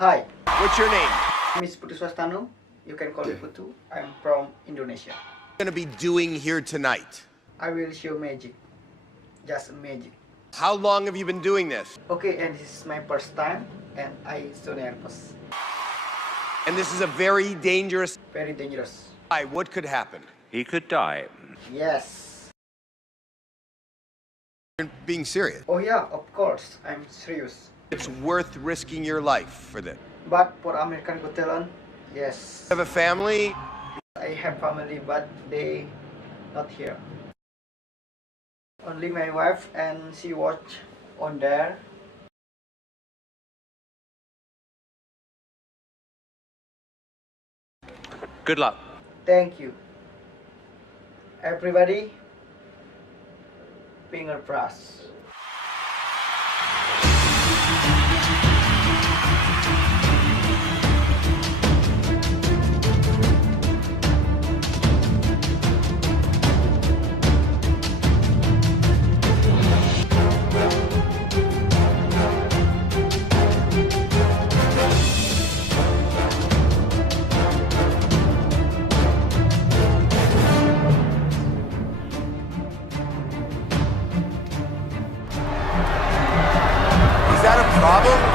Hi, What's your name? Miss Putu. You can call me Putu. I'm from Indonesia. What are you going to be doing here tonight? I will show magic. Just magic. How long have you been doing this? Okay, and this is my first time, and I so nervous. And this is a very dangerous... Very dangerous. Why? What could happen? He could die. Yes. You're being serious. Oh yeah, of course. I'm serious. It's worth risking your life for this. But for American Got Talent, yes. You have a family? I have family, but they not here. Only my wife, and she watch on there. Good luck. Thank you. Everybody, finger press. Is that a problem?